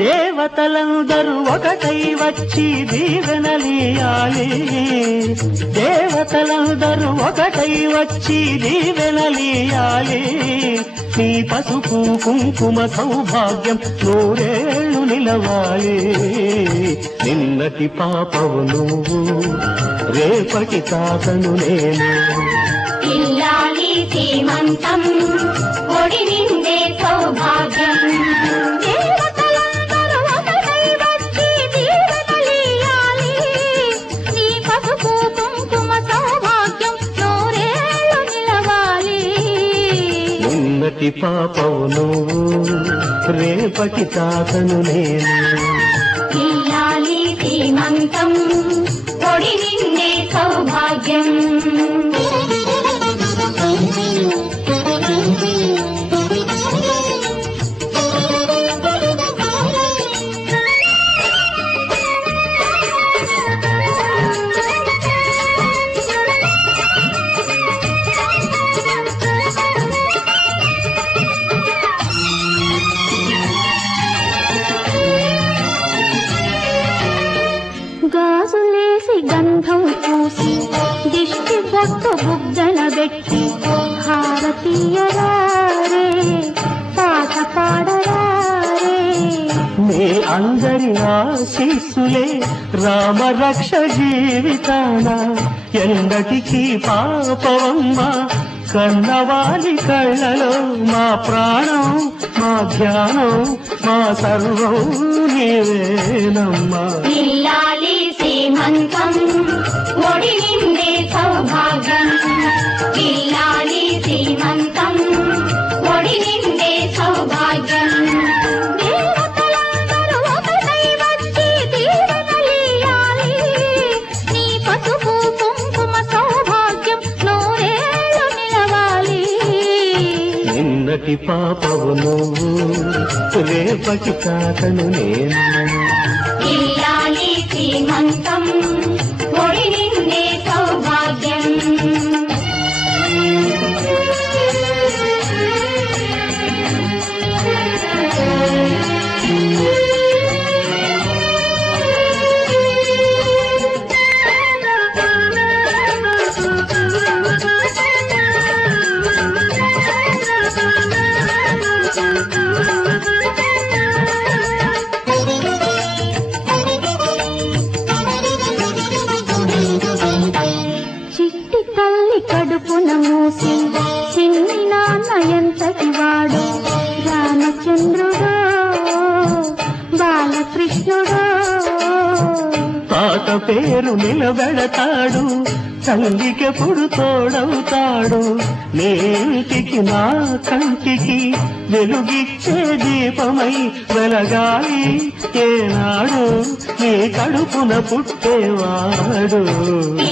దేవతలందరూ ఒకటై వచ్చి దీవెనలియాలి, దేవతలందరూ ఒకటై వచ్చి దీవెనలియాలి. నీ పసుపు కుంకుమ సౌభాగ్యం నూరేళ్లు నిలవాలి. నిన్నటి పాపవు నువ్వు, రేపటి తాతను నేను. ఇల్లాలి శ్రీమంతం ఒడి నిండే సౌభాగ్యం. నిన్నటి పాపవు నువ్వు, రేపటి తాతను నేను. ఇల్లాలి శ్రీమంతం ఒడి నిండే సౌభాగ్యం. గాజులేసి గంధం పూసి దిష్టి బొట్టు బుగ్గన పెట్టి భారతీయరారే పాట పాడరారే. మీ అందరి ఆశీస్సులే రామరక్ష జీవితాన ఎందటికి పాపవమ్మ. కన్నవాలి కళ్ళలో మా ప్రాణం, మా ధ్యానం, మా సర్వం నీవేనమ్మా. ఇల్లాలి శ్రీమంతం ఒడి నిండే సౌభాగ్యం. ఇల్లాలి శ్రీమంతం ఒడి నిండే సౌభాగ్యం. దేవతలందరూ ఒకటై వచ్చి దీవెనలియాలి. నీ పసుపు కుంకుమ సౌభాగ్యం నూరేళ్లు నిలవాలి. నిన్నటి పాపవు నువ్వు, రేపటి తాతను నేను. ఇల్లాలి శ్రీమంతం ఒడి నిండే సౌభాగ్యం. చిట్టి తల్లి కడుపున మూసి చిన్ని నాన్న ఎంతటి వాడు. రామచంద్రుడో బాలకృష్ణుడో తాత పేరు నిలబెడతాడు, తల్లికెప్పుడు తోడవుతాడు. నేటికి నా కంటికి వెలుగిచ్చే దీపమై వెలగాలి ఏనాడు నీ కడుపున పుట్టేవాడు.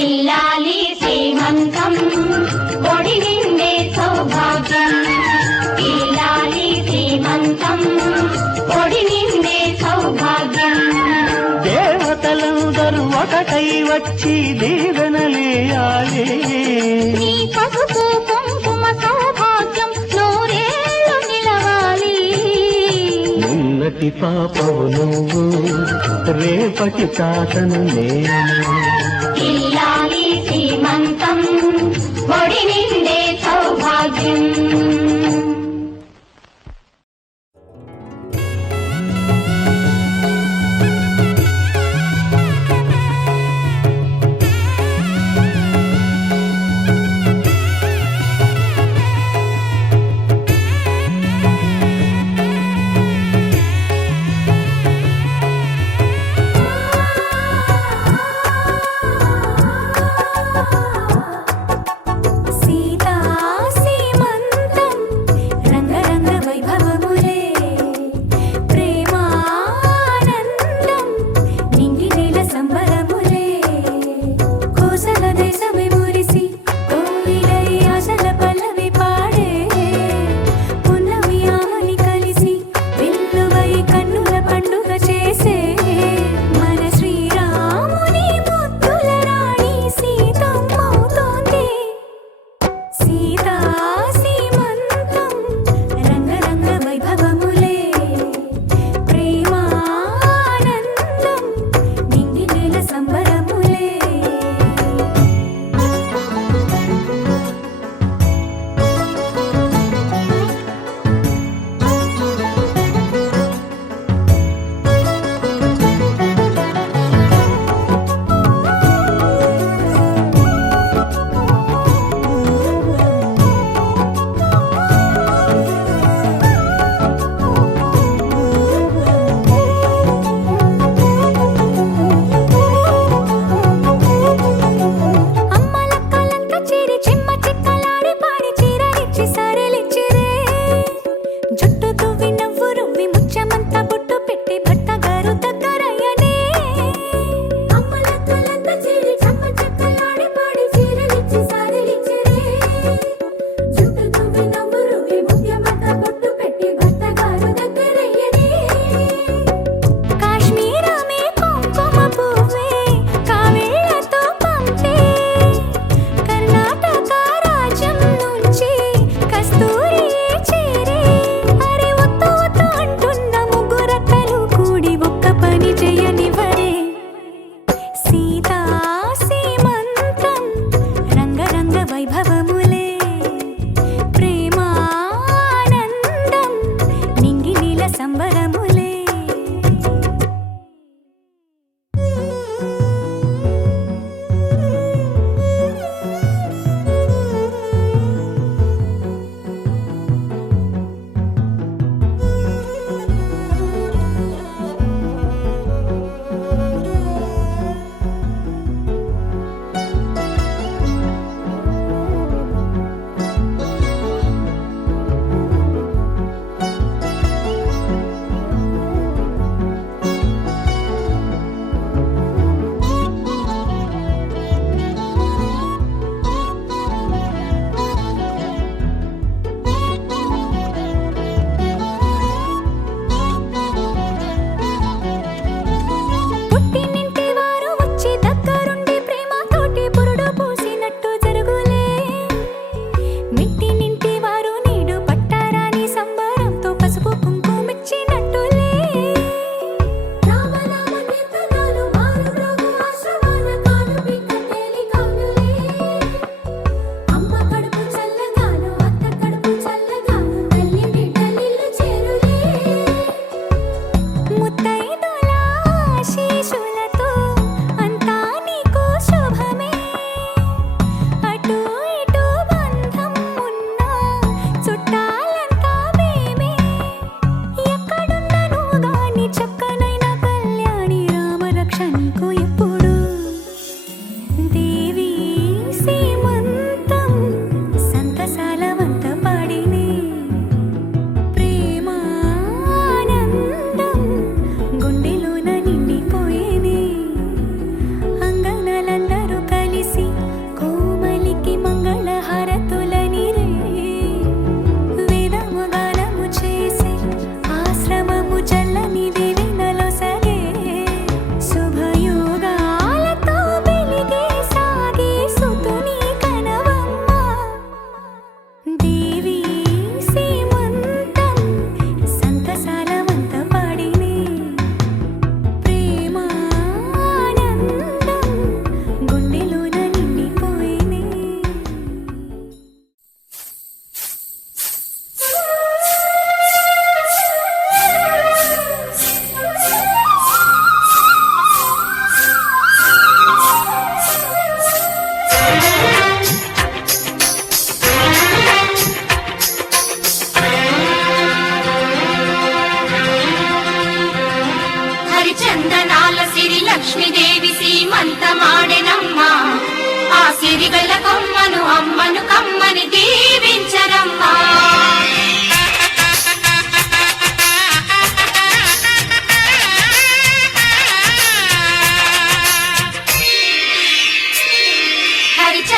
ఇల్లాలి శ్రీమంతం ఒడి నిండే సౌభాగ్యం. ఇల్లాలి శ్రీమంతం ఒడి నిండే సౌభాగ్యం. దేవతలందరూ ఒకటై వచ్చి దీవెనలియాలి. నీ పసుపు కుంకుమ సౌభాగ్యం నూరేళ్లు నిలవాలి. నిన్నటి పాపవు నువ్వు, రేపటి తాతను నేను. ఇల్లాలి శ్రీమంతం ఒడి నిండే సౌభాగ్యం.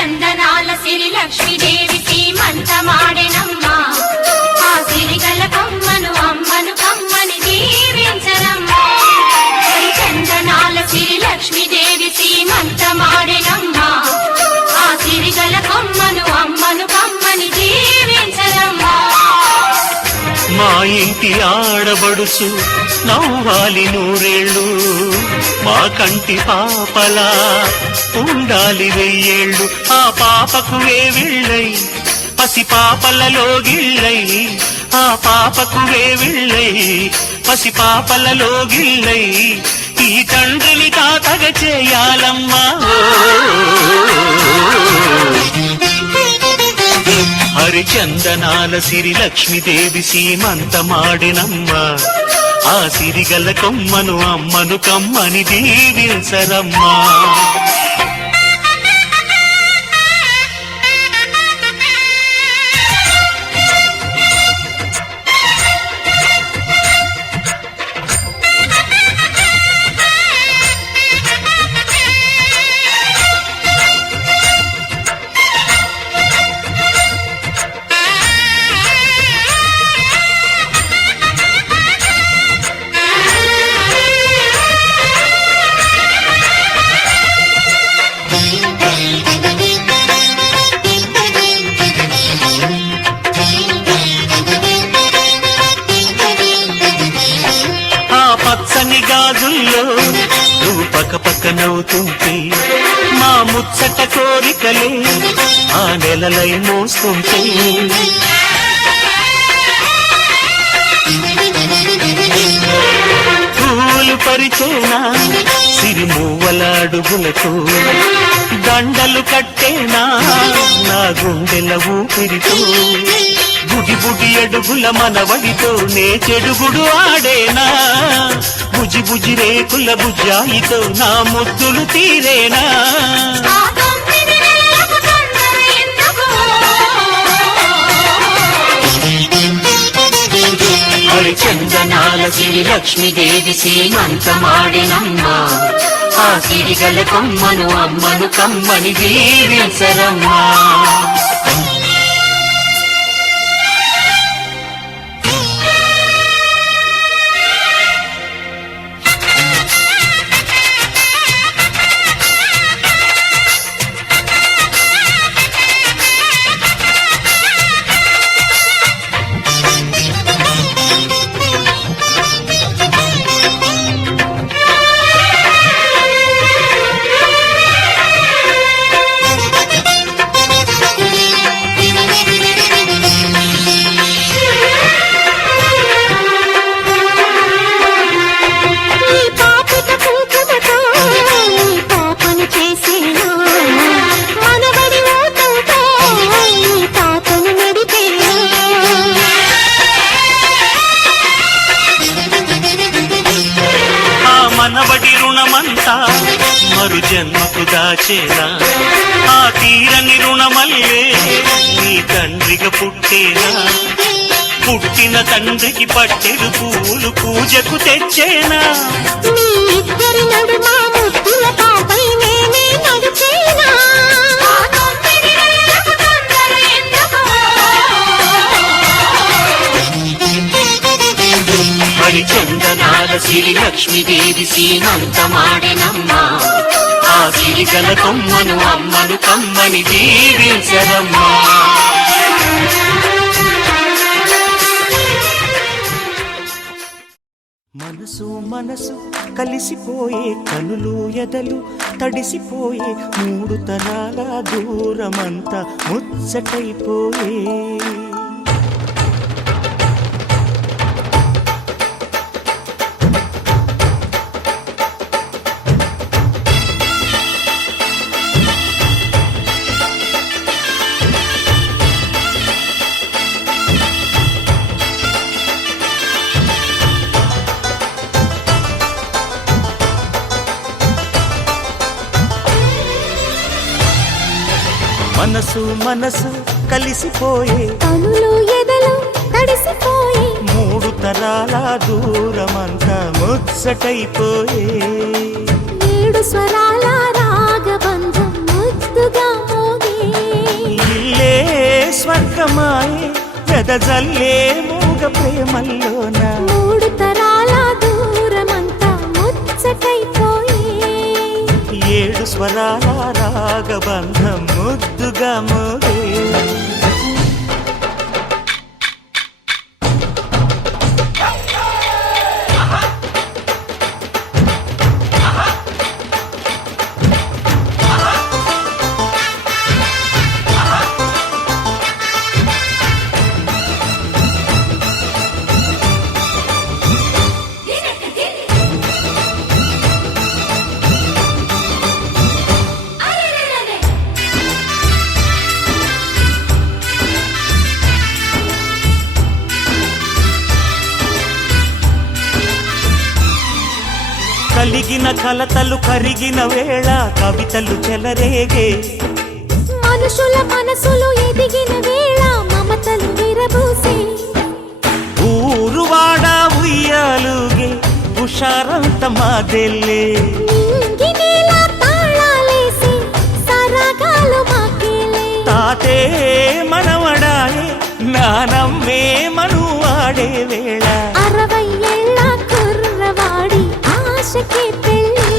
చందనాల సిరి లక్ష్మీదేవి సీమంతమాడెనమ్మా ఆ సిరిగల కొమ్మను అమ్మను కమ్మని దీవించరమ్మా చందనాల సిరి లక్ష్మీదేవి సీమంతమాడెనమ్మా ఆ సిరిగల కొమ్మను అమ్మను కమ్మని దీవించరమ్మా మా ఇంటి ఆడబడుచు నవ్వాలి నూరేళ్ళు మా కంటి పాపలా ఉండాలి వెయ్యేళ్ళు ఆ పాపకు వేవిళ్ళై పసి పాపలలో గిళ్ళై ఆ పాపకు వేవిళ్ళై పసి పాపలలో గిళ్ళై ఈ తండ్రిని తాతగ చేయాలమ్మా హరిచందనాల సిరి లక్ష్మీదేవి సీమంతమాడినమ్మా ఆ సిరిగల కొమ్మను అమ్మను కమ్మని దీవించరమ్మా పచ్చని గాజుల్లో నువ్వు పక్క పక్క నవ్వుతుంటే మా ముచ్చట కోరికలే ఆ నెలలై మోస్తుంటే పూలు పరిచేనా సిరిమూవల అడుగులతో దండలు కట్టేనా నా గుండెల ఊపిరితో బుడి బుడి అడుగుల మనవడితో నే చెడుగుడు ఆడేనా బుజి బుజి రేకుల బుజ్జాయితో నా ముద్దులు తీరేనా హరిచందనాల సిరి లక్ష్మీదేవి సీమంతమాడినమ్మా ఆ సిరిగల కొమ్మను అమ్మను కమ్మని దీవించరమ్మా మనవడి రుణమంతా మరు జన్మకు దాచేనా ఆ తీరని రుణమల్లే నీ తండ్రిగా పుట్టేనా పుట్టిన తండ్రికి పట్టెడు పూలు పూజకు తెచ్చేనా హరిచందనాల సిరి లక్ష్మీదేవి సీమంతమాడినమ్మా ఆ సిరిగల కొమ్మను అమ్మను కమ్మని దీవించరమ్మా మనసు మనసు కలిసిపోయే కనులు ఎదలు తడిసిపోయే మూడు తరాల దూరమంతా ముచ్చటైపోయే మనసు మనసు కలిసిపోయే కనులు ఎదలు తడిసిపోయే మూడు తరాల దూరమంతా ముచ్చటైపోయే ఏడు స్వరాల రాగబంధం ముద్దుగా మోగే వెదజల్లే మూగ ప్రేమల్లోన మూడు తరాల దూరమంతా ముచ్చటైపోయే ఏడు స్వరాల రాగబంధం ముద్దుగా మోగే కలిగిన కలతలు కరిగిన వేళ కవితలు చెలరేగే మనుషుల మనసులు ఎదిగిన వేళ మమతలు విరబూసే ఊరువాడ ఉయ్యాలుగే హుషారంత మాదెల్లే నింగినేల తాళాలేసి సరాగాలు మాకేలే తాతే మనవడాయే నానమ్మే మనువాడే వేళ 60 ఏళ్ళ కుర్రవాడి ఆశకే పెళ్ళి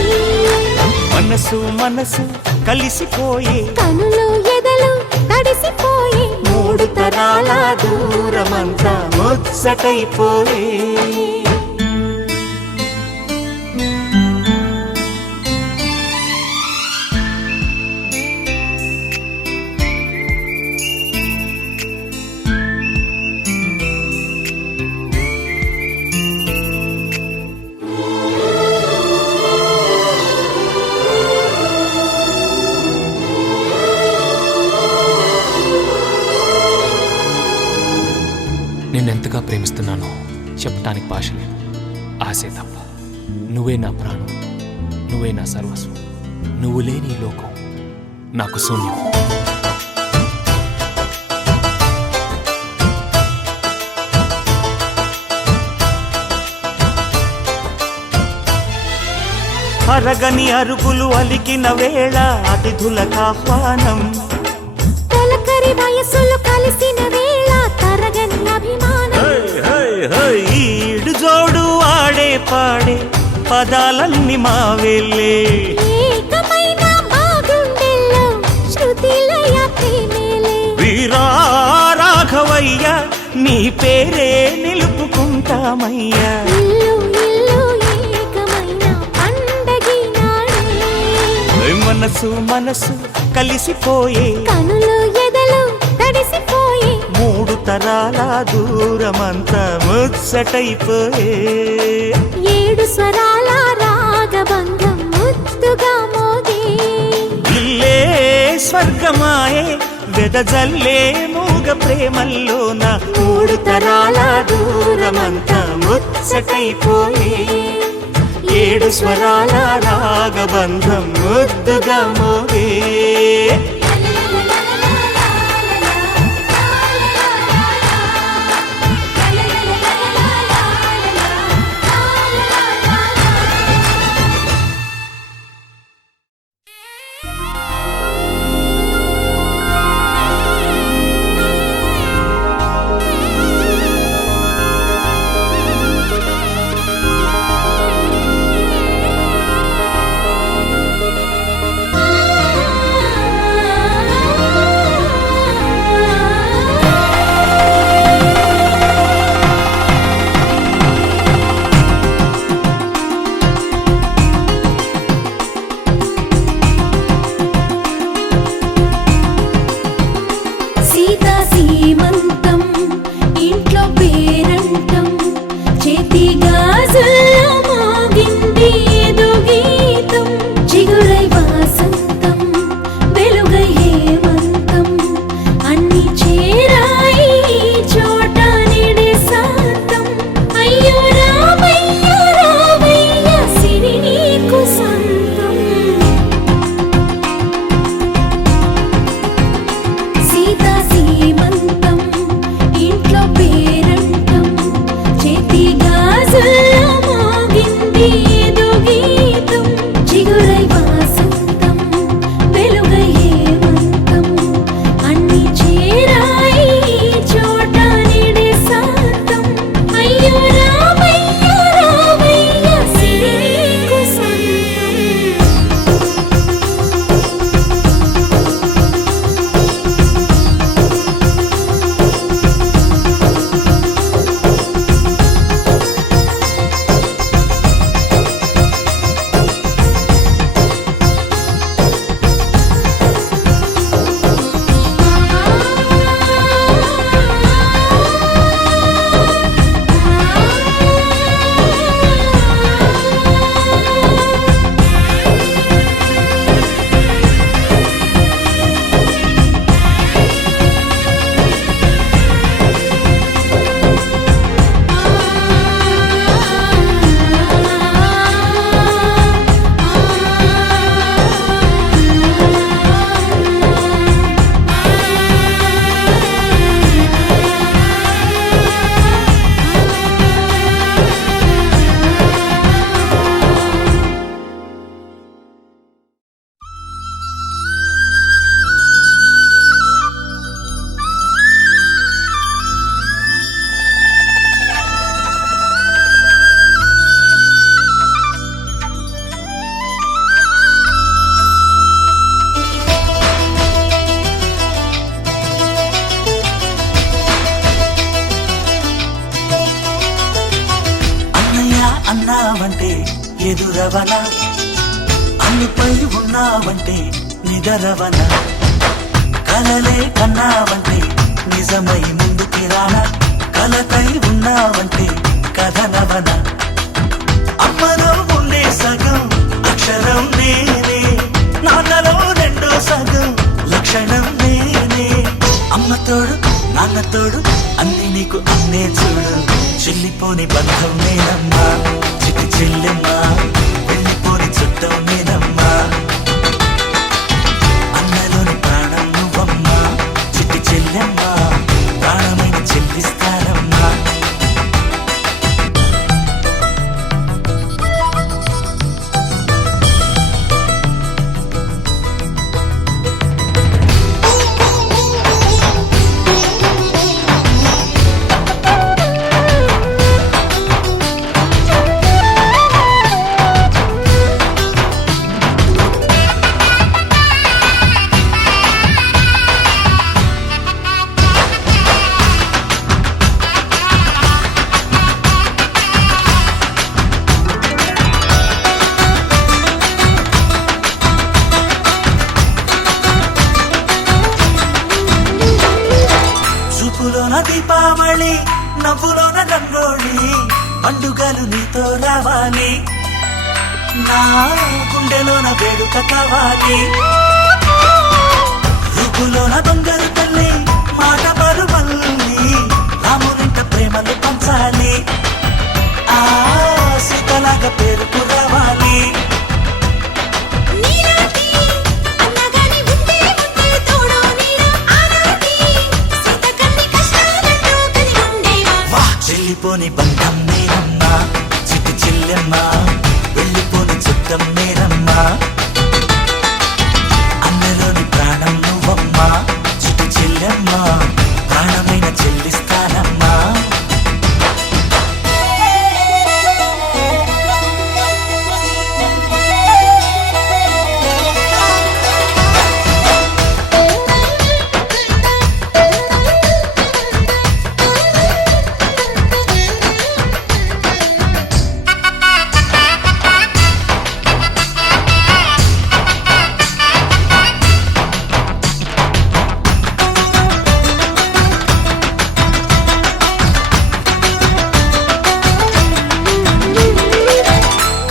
మనసు మనసు కలిసిపోయే కనులు ఎదలు తడిసిపోయే మూడు తరాల దూరమంతా ముచ్చటైపోయే నిన్నెంతగా ప్రేమిస్తున్నానో చెప్పటానికి భాష లేదు. ఆశే తప్ప. నువ్వే నా ప్రాణం, నువ్వే నా సర్వస్వం. నువ్వు లేని ఈ లోకం నాకు శూన్యం. అరగని అరుగులు అలికిన వేళ అతిథులకు ఆహ్వానం తొలకరి వయసులు కలిసిన వేళ తరగని అభిమానం ఈడు జోడు ఆడే పాడే పదాలన్నీ మావెళ్ళే ఏకమైన మా గుండెల్లో శృతిలయ ప్రేమేలే వీరా రాఘవయ్య నీ పేరే నిలుపుకుంటామయ్యా ఇల్లు ఇల్లు ఏకమైన పండగి నాడే మనసు మనసు కలిసిపోయే కనులు ఎదలు తడిసిపోయే మూడు తరాల దూరమంతా ముచ్చటైపోయే ఏడు స్వరాల రాగబంధం ముద్దుగా మోగే ఇల్లే స్వర్గమాయే వెదజల్లే మూగ ప్రేమల్లోన మూడు తరాల దూరమంతా ముచ్చటైపోయే ఏడు స్వరాల రాగబంధం ముద్దుగా మోగే ఎదురవన అన్నిపై ఉన్నావంటే నిదరవన కలలే కన్నావంటే నిజమై ముందుకి రానా కలతై ఉన్నావంటే కథనవన అమ్మలో ఉండే సగం అక్షరం నేనే నాన్నలో రెండో సగం లక్షణం నేనే అమ్మ తోడు నాన్న తోడు అన్ని నీకు అన్నే చూడు చెల్లిపోని బంధం నేనమ్మా చిట్టి చెల్లెమ్మా వెళ్ళిపోని చుట్టం నేనమ్మా అన్నలోని ప్రాణం నువ్వమ్మా చిట్టి చెల్లెమ్మా ప్రాణమైన చెల్లిస్తానమ్మా చూపులోన దీపావళి నవ్వులోన రంగోళి పండుగలు నీతో రావాలి నా గుండెలోన వేడుక కావాలి రూపులోన దొంగలు తల్లి మాట పరువల్లి రామునింట ప్రేమలు పంచాలి ఆ సీతలాగా పేరుకు రావాలి నీలాంటి అన్నగాని ఉంటే ఉంటే తోడో నీడ ఆనాటి సీత కన్ని కష్టాలతో కలిగి ఉండేవా వా చెల్లిపోని బంధం నేనమ్మా చిట్టి చెల్లెమ్మా వెళ్ళిపోని చుట్టం నేనమ్మా అన్నలోని ప్రాణం నువ్వమ్మా చిట్టి చెల్లెమ్మా ప్రాణమైన చెల్లిస్తానమ్మా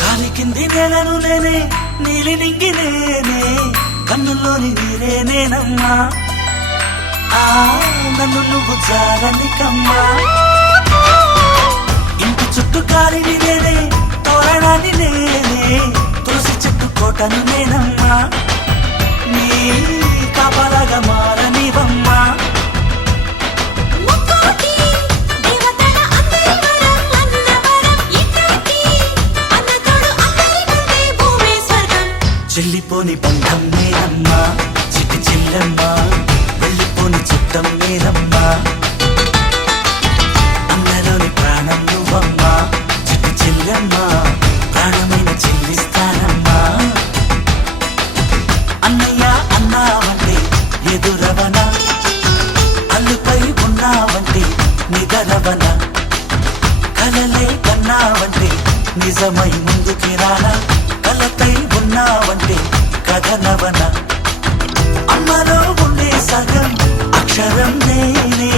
కాలి కింది నేలను నేనే నీలి నింగి నేనే కన్నుల్లోని నీరే నేనమ్మా ఆ నన్ను నువ్వు జారనికమ్మా ఇంటి చుట్టూ కాలిని నేనే తోరణాన్ని నేనే తులసి చెట్టు కోటను నేనమ్మా నీ కాపలాగా మారనివమ్మా ముక్కోటి దేవతల అందరి వరం అన్నవరం ఇట్లాంటి అన్నతోడు అందరికంటే భూమే స్వర్గం చెల్లిపోని బంధం నేనమ్మా చిట్టి చెల్లెమ్మా వెళ్ళిపోని చుట్టం నేనమ్మా అన్నలోని ప్రాణం నువ్వమ్మా చిట్టి చెల్లెమ్మా ప్రాణమైన చెల్లిస్తానమ్మా అన్నయ్య అన్నావంటే ఎదురవన అల్లుపై ఉన్నావంటే నిదరవన కలలే కన్నావంటే నిజమై ముందుకి రానా కలతై ఉన్నావంటే కథనవన అమ్మలో ఉండే సగం అక్షరం నేనే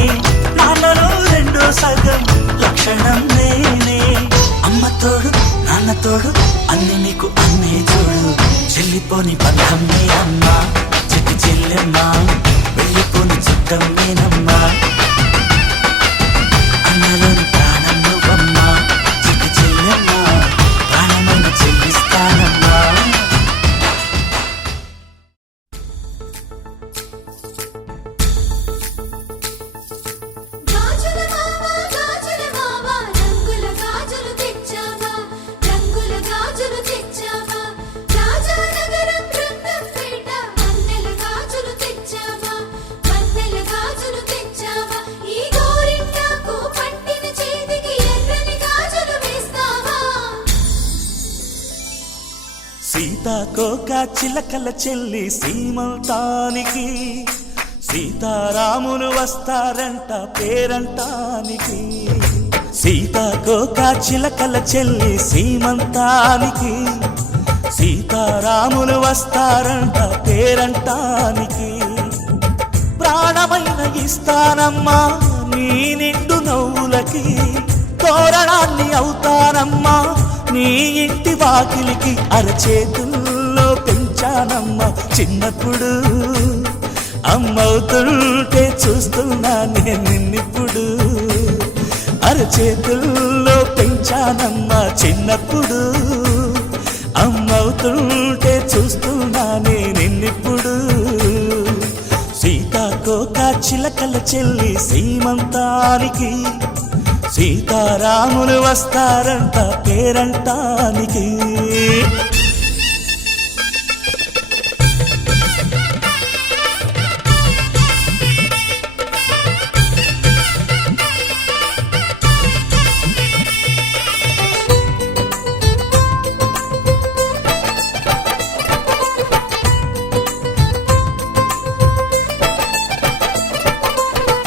నాన్నలో రెండో సగం లక్షణం నేనే అమ్మ తోడు నాన్న తోడు అన్ని నీకు అన్నే చూడు చెల్లిపోని బంధం నేనమ్మా చిట్టి చెల్లెమ్మా వెళ్ళిపోని చుట్టం నేనమ్మా అన్నలోని ప్రాణం నువ్వమ్మా చిట్టి చెల్లెమ్మా ప్రాణమైన చెల్లిస్తానమ్మా గాజుల మావా రంగుల గాజులు తెచ్చావా రంగుల గాజులు తెచ్చావా రాజానగరం రంగంపేట వన్నెల గాజులు తెచ్చావా వన్నెల గాజులు తెచ్చావా ఈ గోరింటాకు పట్టిన చేతికి ఎర్రని గాజులు వేస్తావా సీతాకోక చిలకల చెల్లి సీమంతానికి సీతారాములు వస్తారంట పేరంటానికి సీతాకోక చిలకల చెల్లి సీమంతానికి సీతారాములు వస్తారంట పేరంటానికి ప్రాణమైన ఇస్తానమ్మా నీ నిండు నవ్వులకి తోరణాన్ని అవుతానమ్మా నీ ఇంటి వాకిలికి అరచేతుల్లో పెంచానమ్మా చిన్నప్పుడు అమ్మవుతుంటే చూస్తున్నా నేను నిన్నిప్పుడు అరచేతుల్లో పెంచానమ్మా చిన్నప్పుడు అమ్మవుతుంటే చూస్తున్నా నేనిప్పుడు సీతాకోక చిలకల చెల్లి సీమంతానికి సీతారాములు వస్తారంట పేరంటానికి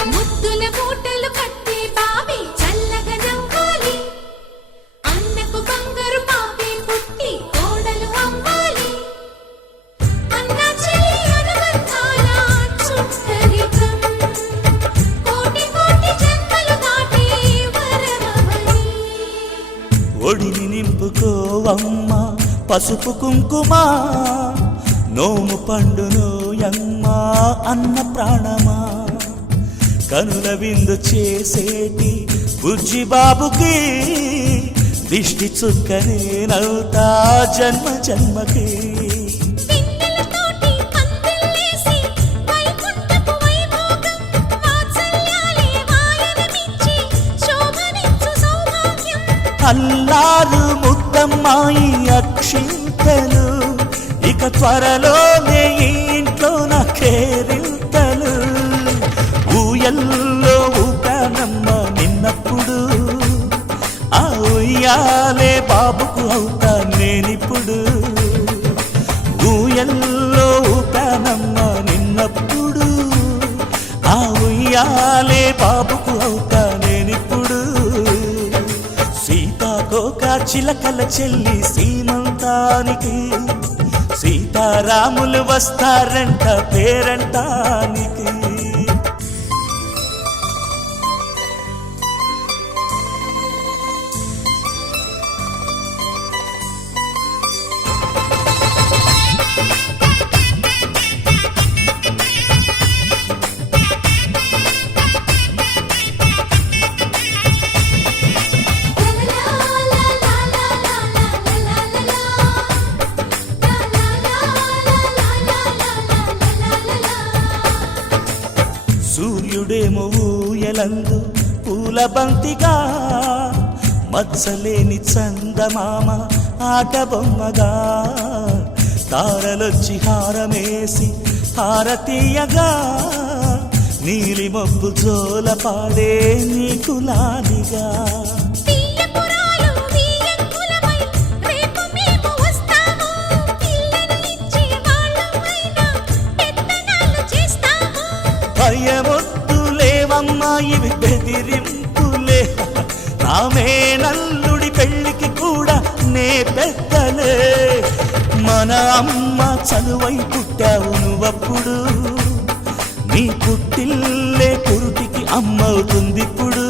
ముద్దుల మూటలు కట్టి బావి చల్లగా నవ్వాలి అన్నకు బంగారు పాపి పుట్టి కోడలు అవ్వాలి అన్న చెల్లి అనుబంధాల చుట్టరికం కోటి కోటి జన్మలు దాటి వరమవని ఒడిని నింపుకోవమ్మ పసుపు కుంకుమ నోము పండునోయమ్మ అన్న ప్రాణమా కనుల విందు చేసేటి బుజ్జి బాబుకి దిష్టి చుక్కనేనవుతా జన్మ జన్మకి పిన్నెలతోటి పందిళ్ళేసి వైకుంఠపు వైభోగం వాత్సల్యాలే వాయనమిచ్చి శోభనిచ్చు సౌభాగ్యం అల్లారు ముద్దమ్మాయి అక్షింతలు ఇక త్వరలోనే ఈ ఇంట్లో నా కేరింతలు ఊయల్లో ఊపానమ్మ నిన్నప్పుడు ఆ ఉయ్యాలే బాబుకు అవుతా నేనిప్పుడు ఊయల్లో ఊపానమ్మ నిన్నప్పుడు ఆ ఉయ్యాలే బాబుకు అవుతా నేనిప్పుడు సీతాకోక చిలకల చెల్లి సీమంతానికి సీతారాములు వస్తారంట పేరంటానికి సూర్యుడేమో ఊయలందు పూల బంతిగా మత్సలేని చందమామ ఆట బొమ్మగా తారలొచ్చి హారమేసి హారతీయగా నీలి మబ్బు జోల పాడే నీకులానిగా తీయపురాలు తీయంకులమై రేపు మేము వస్తాము పిల్లను ఇచ్చి వాళ్ళమైనా పెత్తనాలు చేస్తాము భయమొద్దులేవమ్మా ఇవి బెదిరింపులే నామే నల్లుడి పెళ్ళికి కూడా నే పెద్దలే మన అమ్మ చనువై పుట్టావు నువ్వప్పుడు నీ పుట్టిల్లే పురుటికి అమ్మవుతుందిప్పుడు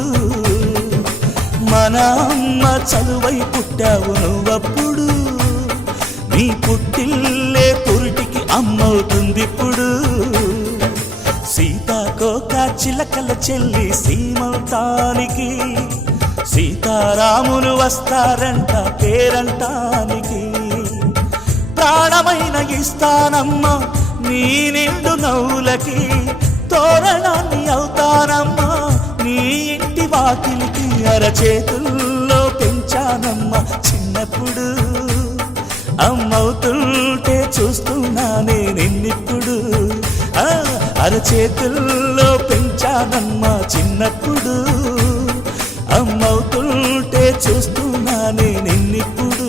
మన అమ్మ చనువై పుట్టావు నువ్వప్పుడు నీ పుట్టిల్లే పురుటికి అమ్మవుతుందిప్పుడు సీతాకోక చిలకల చెల్లి సీమంతానికి సీతారాములు వస్తారంట పేరంటానికి ప్రాణమైన ఇస్తానమ్మా నీ నిండు నవ్వులకి తోరణాన్ని అవుతానమ్మా నీ ఇంటి వాకిలికి అరచేతుల్లో పెంచానమ్మా చిన్నప్పుడు అమ్మవుతుంటే చూస్తున్నా నేనిప్పుడు అరచేతుల్లో పెంచానమ్మా చిన్నప్పుడు అమ్మవుతుంటే చూస్తున్నా నేనిప్పుడు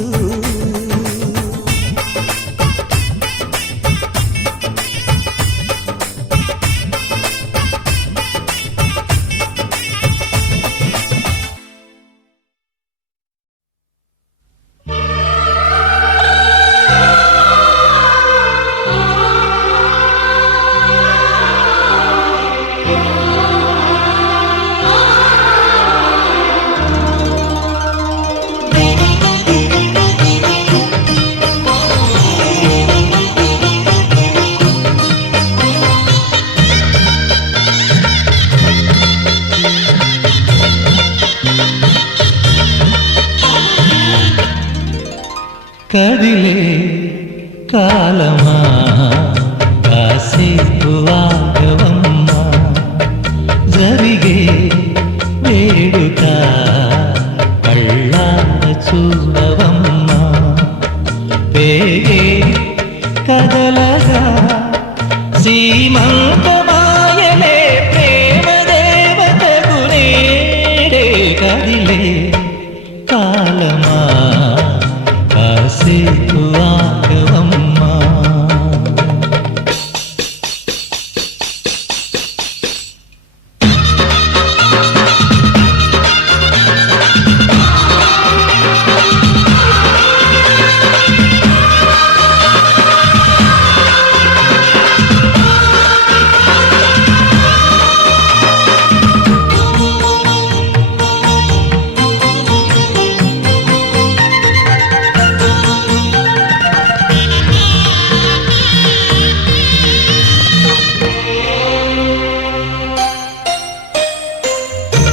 కదిలే కాలమా కాసేపు ఆగవమ్మా జరిగే వేడుక కళ్ళార చూడవమ్మా పేగే కదలగా సీమంతమాయలే ప్రేమ దేవతకు నేడే కదిలే కాలమా కాసేపు ఆగవమ్మా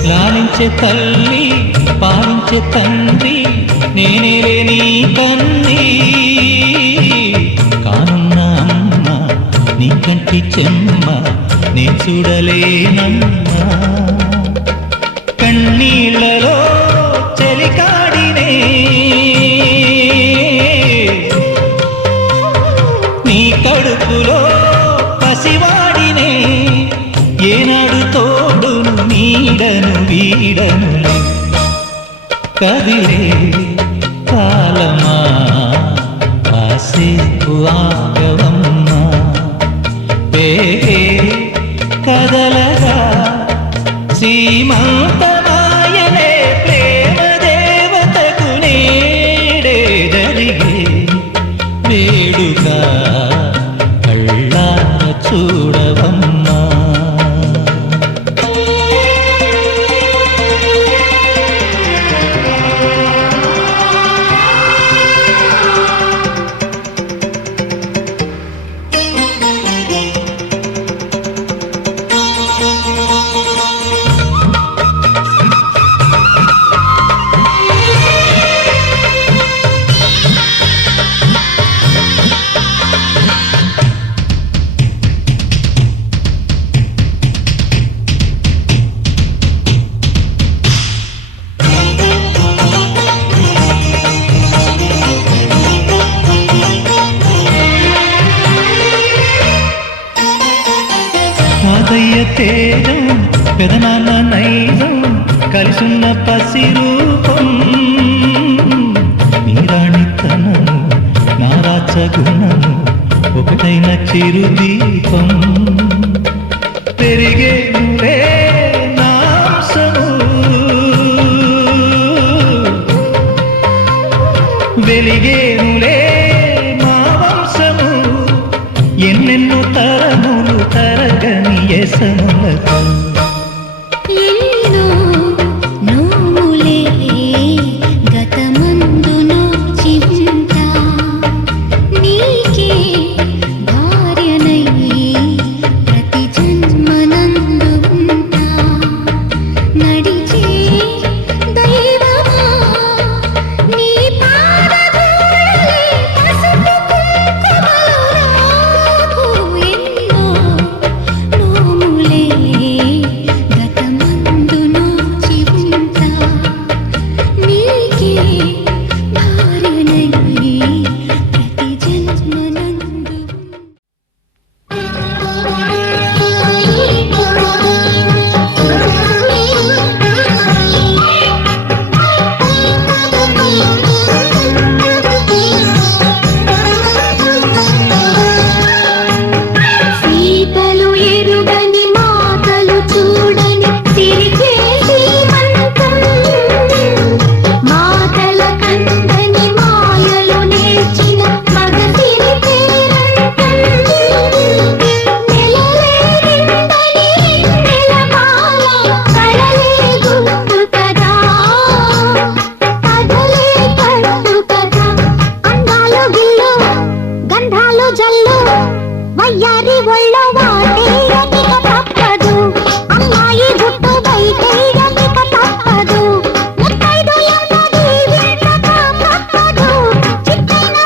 లాలించే తల్లి పాలించే తండ్రి నేనేలే నీ కన్నీ కానున్న అమ్మ నీ కంటి చెమ్మ నే చూడలేనమ్మా కన్నీళ్ళలో చెలికాడినే నీ కడుపులో పసివాడినే ఏనాడు తోడును నీడను వీడనులే కదిలే కాలమా కాసేపు ఆగవమ్మా పేగే కదలగా సీమంతమాయలే ప్రేమ దేవతకు నేడే జరిగే వేడుక కళ్ళార చూడవమ్మా తాతయ్య తేజం పెదనాన్న నైజం కలిసున్న పసిరూపం నీరాణితనము నారాచగుణము ఒకటైన చిరుదీపం పెరిగేనులే నాంసము వెలిగేనులే మా వంశము ఎన్నెన్నో తరములు తరగని యసములకు ఎన్నో నోములే గతమందును చింత నీకే భార్యనై ప్రతి జన్మనందు ఉంటా నడిచే దైవమా నీ పాదధూళి పసుపు కుంకుమలు రాకు ఎన్నో నోములే గతమందును చింత నీకే భార్యనై ప్రతి జన్మనందు సీతలు ఎరుగని మాటలు చూడని తిరిగేసి మంత్రం మాటల కందని మాయలు నేర్చిన మగసిరి పేరంతం నెలలేనిందని నెలమాల కళలే గుర్తు కదా కథలే కట్టు కదా అందాలు గిల్లు గంధాలు జల్లు వయ్యారి ఒళ్ళో వాటేయనిక తప్పదు అమ్మాయి గుట్టు బయటేయనిక తప్పదు ముత్తైదులన్నది వీళ్ళక తప్పదు చిట్టైన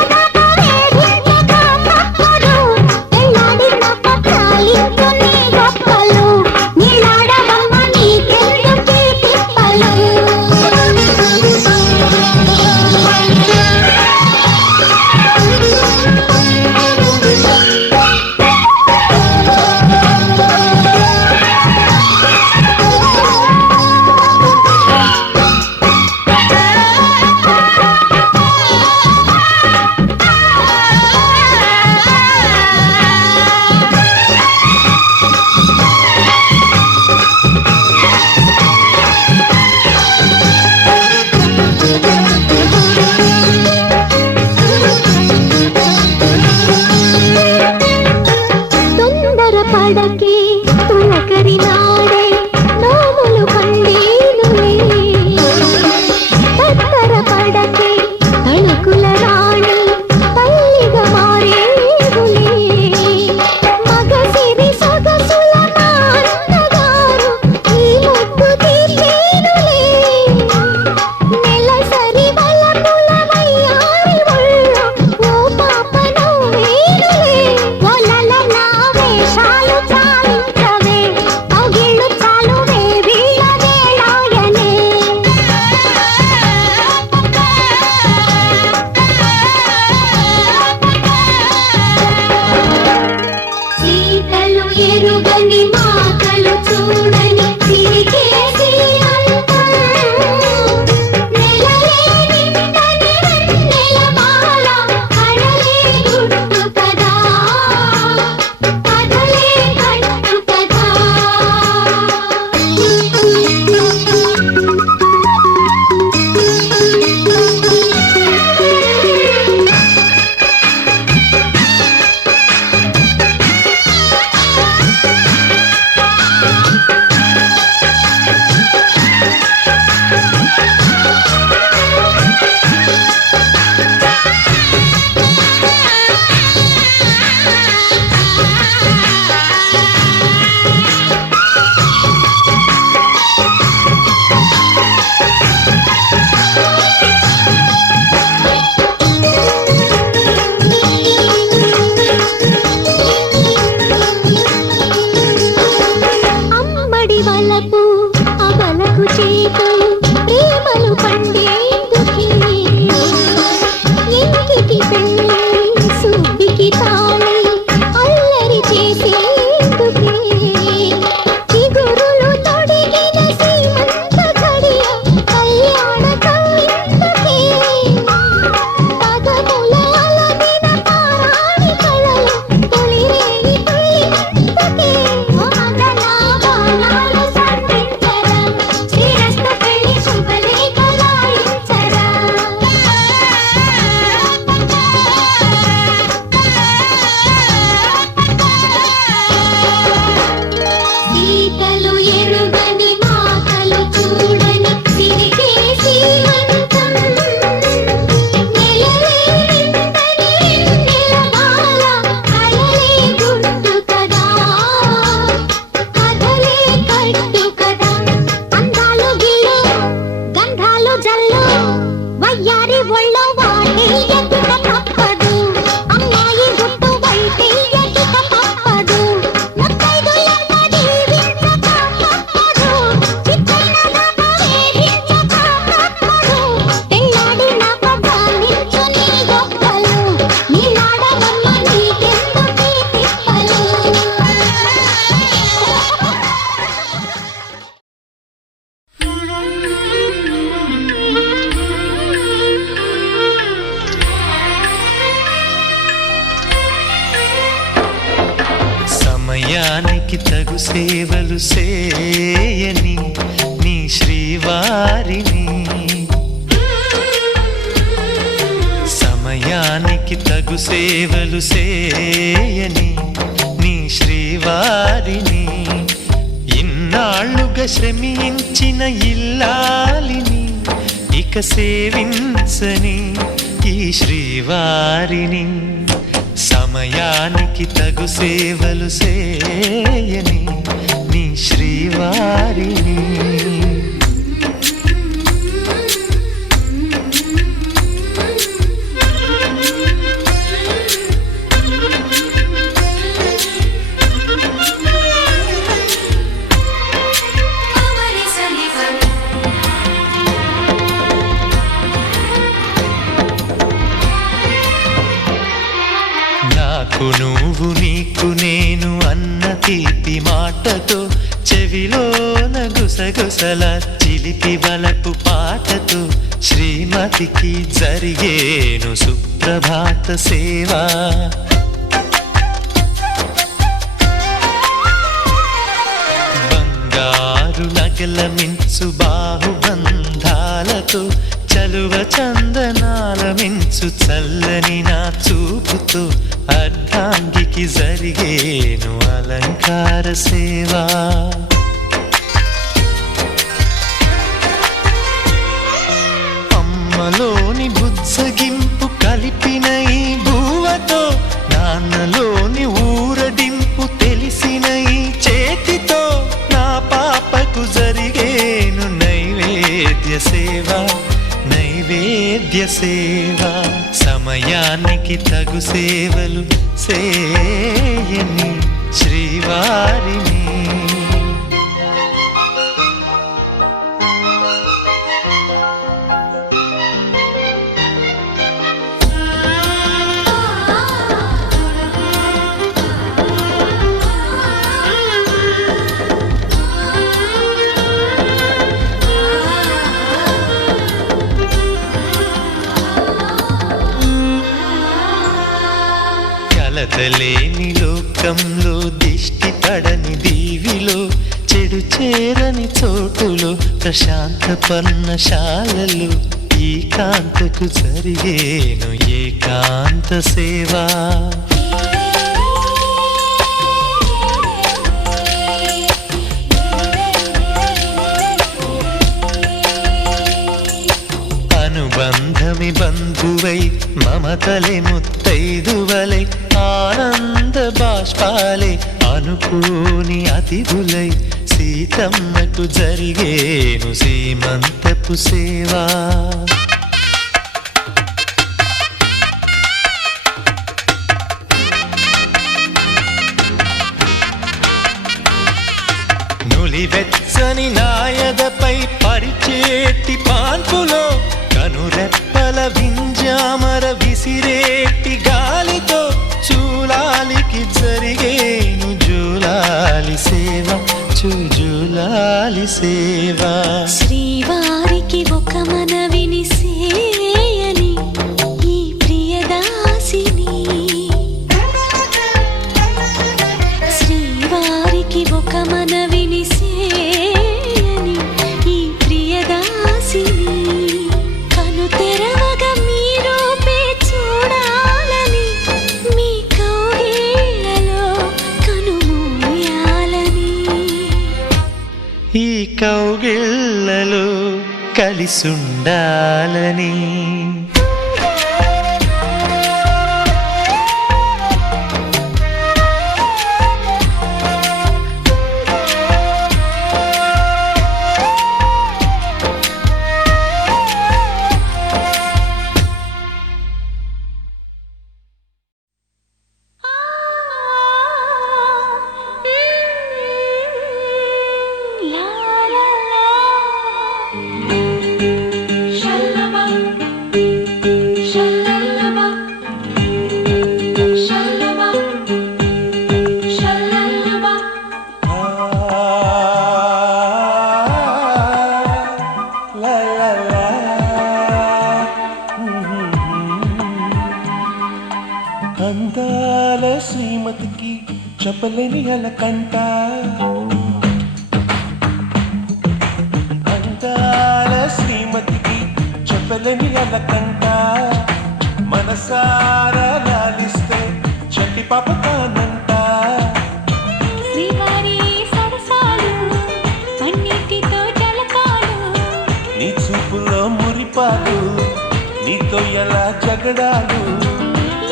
సమయానికి తగు సేవలు సేయని నీ శ్రీవారిని సమయానికి తగు సేవలు సేయని నీ శ్రీవారిని ఇన్నాళ్ళుగా శ్రమించిన ఇల్లాలిని ఇక సేవించని ఈ శ్రీవారిని సమయానికి తగు సేవలు సేయని నీ శ్రీవారిని నాకు నువ్వు నీకు నేను అన్న తీపి మాటతో చెవిలోన గుసగుసల చిలిపి వలపు పాటతో శ్రీమతికి జరిగేను సుప్రభాత సేవా బంగారు నగల మించు బాహుబంధాలతో చలువ చందనాల మించు చల్లని నా చూపుతో అర్ధాంగికి జరిగేను అలంకార సేవా అమ్మలోని బుజ్జగింపు కలిపిన ఈ బువ్వతో నాన్నలోని ఊరడింపు తెలిసిన ఈ చేతితో నా పాపకు జరిగేను నైవేద్య సేవ నైవేద్య సేవ సమయానికి తగు సేవలు సేయని శ్రీవారిని కలతలేని లోకంలో దిష్టి పడని దీవిలో చెడు చేరని చోటులో ప్రశాంత పర్ణశాలలో ఈ కాంతకు జరిగేను ఏకాంత సేవా అనుబంధమి బంధువై మమతలే ముత్తైదువలై ఆనంద బాష్పాలే అనుకోని అతిథులై సీతమ్మకు జరిగేను సీమంతపు సేవా నులివెచ్చని నాయదపై పరిచేటి పాన్పులో కనురెప్పల వింజామర విసిరేటి గాలితో చూలాలికి జరిగేను జూలాలి సేవ జూలాలి సేవ శ్రీవారికి ఒక మనవిని సేయని ఈ ప్రియదాసిని శ్రీవారికి ఒక మనవిని సేయని ఈ ప్రియదాసిని కను తెరవగా మీ రూపే చూడాలని మీ కౌగిళ్ళలో కనుమూయాలని ఈ కౌగిళ్ళలో కలిసుండాలని అందాల శ్రీమతికి చెప్పలేని అలకంట అందాల శ్రీమతికి చెప్పలేని అలకంట మనసారా లాలిస్తే చట్టి పాప కానంట శ్రీవారి సరసాలు అన్నిటితో జలకాలు నీ చూపులో మురిపాలు నీతో ఎలా జగడాలు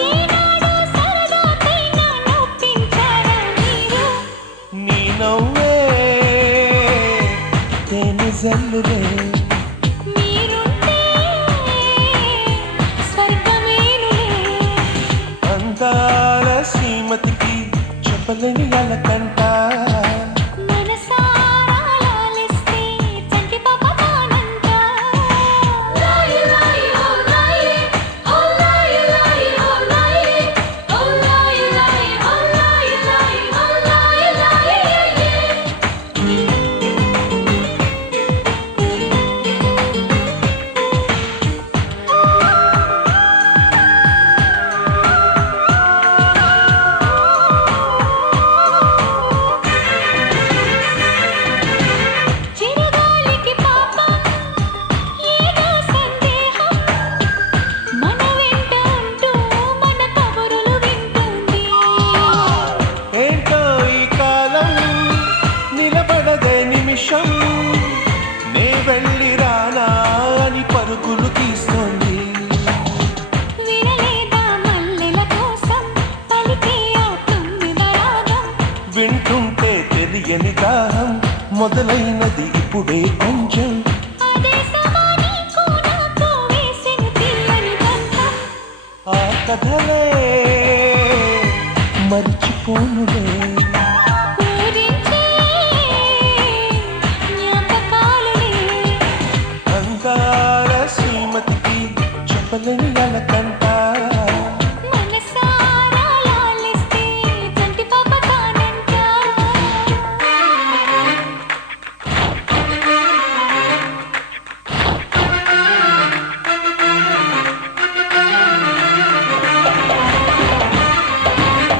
ఏనాడు సరదాకైనా నొప్పించారా మీరు నీ నవ్వే తేనె జల్లులే మీరుంటే స్వర్గమేనులే అందాల శ్రీమతికి చెప్పలేని అలకంట మనసారా లాలిస్తే చంటి పాప కానంట లాయి లాయి ఓ లాయి ఓ లాయి లాయి ఓ లాయి ఓ లాయి లాయి ఓ లాయి లాయి ఓ లాయి లాయి చిరగాలికి పాపం ఏదో సందేహం మన వెంట ఉంటూ మన కబురులు వింటుంది ఏంటో ఈ కాలం నిలబడదే నిమిషం నే వెళ్ళి రానా అని పరుగులు తీస్తోంది వినలేదా మల్లెల కోసం పలికే ఆ తుమ్మిద రాగం వింటుంటే తెలియని దాహం మొదలైనది ఇప్పుడే కొంచెం అదే సమానీకు నాకు వేసిన తీయని బంధం ఆ కథలే మర్చిపోనులే పూరించే జ్ఞాపకాలులే అందాల శ్రీమతికి చెప్పలేని అలకంట మనసారా లాలిస్తే చంటి పాప కానంట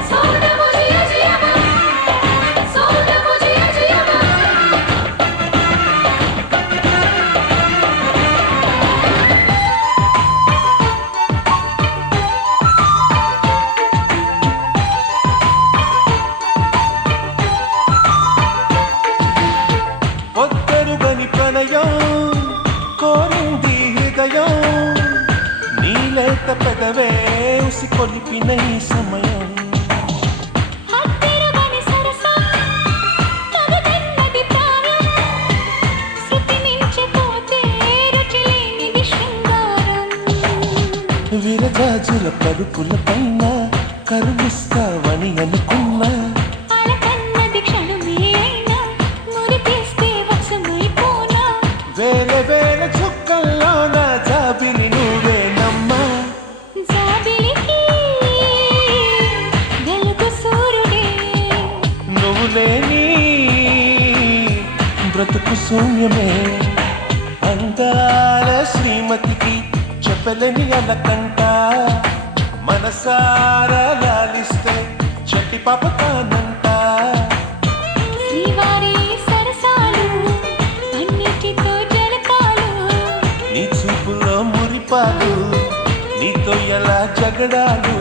సోడా ముజియా జియామా సోడా ముజియా జియామా ఒద్దరుగని ప్రణయం కోరింది హృదయం నీలేత పెదవే ఉసి కొలిపిన ఈ సమయం హత్తిరుగని సరసం తగదన్నది ప్రాయం శృతి మించిపోతే రుచి లేనిది శృంగారం విరజాజుల పరుపుల పైన కరుణిస్తావని అనుకున్నా అలకన్నది క్షణమే అయినా మురిపేస్తే వశమైపోనా వేల వేల చుక్కల్లో నా జాబిలి నువ్వేనమ్మా జాబిలికి వెలుగు సూర్యుడే నువ్వు లేని బ్రతుకు శూన్యమే అందాల శ్రీమతికి చెప్పలేని అలకంట మనసారా లాలిస్తే చట్టి పాప కానంట శ్రీవారి సరసాలు అన్నిటితో జలకాలు నీ చూపులో మురిపాలు నీతో ఎలా జగడాలు